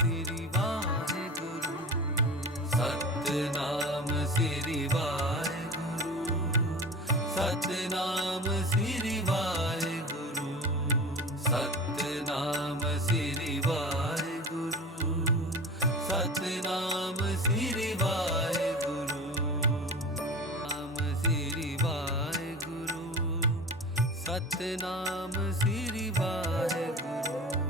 ਸ੍ਰੀ ਵਾਹਿਗੁਰੂ ਸਤਨਾਮ ਸ੍ਰੀ ਵਾਹਿਗੁਰੂ। ਸਤਨਾਮ ਸ੍ਰੀ ਵਾਹਿਗੁਰੂ। ਸਤਨਾਮ ਸ੍ਰੀ ਵਾਹਿਗੁਰੂ। ਸਤਨਾਮ ਸ੍ਰੀ ਵਾਹਿਗੁਰੂ। ਨਾਮ ਸ੍ਰੀ ਵਾਹਿਗੁਰੂ। ਸਤਨਾਮ ਸ੍ਰੀ ਵਾਹਿਗੁਰੂ।